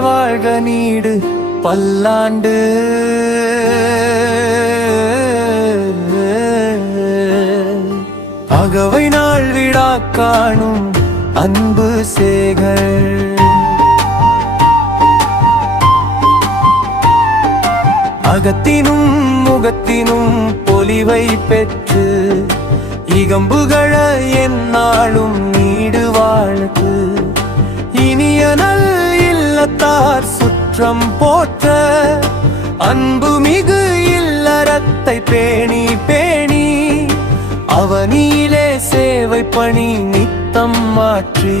தம்பதியர் வாழ்க நீடு பல்லாண்டு. அகவை நாள் விழா காணும் அன்பு சேகர். அகத்தினும் முகத்தினும் பொலிவை பெற்று இகம்புகழ எந்நாளும் நீடு வாழ்த்து. இனிய நல் இல்லத்தார் சுற்றம் போற்ற அன்பு மிகு இல்லறத்தை பேணி பேணி அவனியிலே சேவை பணி நித்தம் மாற்றி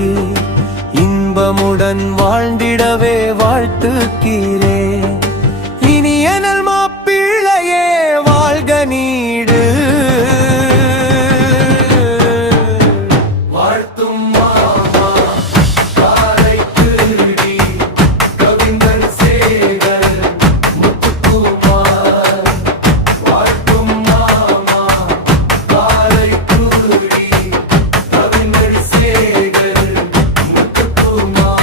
இன்பமுடன் வாழ்ந்திடவே வாழ்த்துகிறேன். இனிய நல் மாப்பிள்ளையே வாழ்க நீடு. வாழ்த்தும் மாமா காரைக்குடி கவிஞர் சேகர் முத்துக்குமார். வாழ்த்தும் மாமா காரைக்குடி கவிஞர் சேகர் முத்துக்குமார்.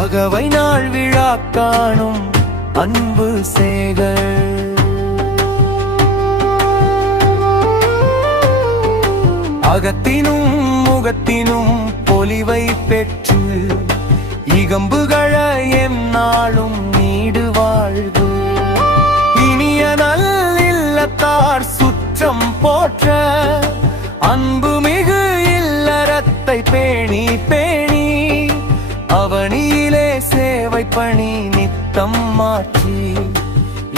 அகவை நாள் விழா காணும் அன்பு சேகர். அகத்தினும் முகத்தினும் பொலிவை பெற்று இகம்புகழ எந்நாளும் நீடு வாழ்வு. இனிய நல் இல்லத்தார் சுற்றம் போற்ற அன்பு மிகு இல்லறத்தை பேணி பேணி அவனியிலே சேவை பணி நித்தம் மாற்றி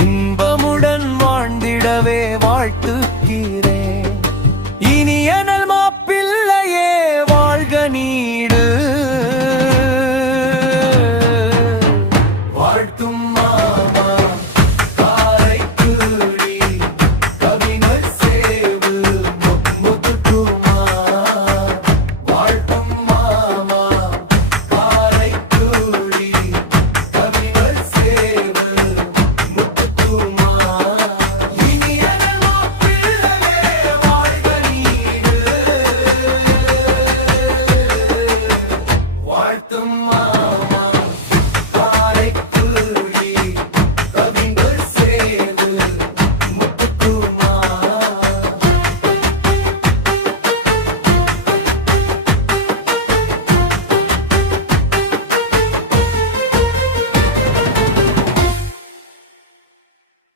இன்பமுடன் வாழ்ந்திடவே வாழ்த்துகிறேன். இனிய நல் மாப்பிள்ளையே வாழ்க நீ.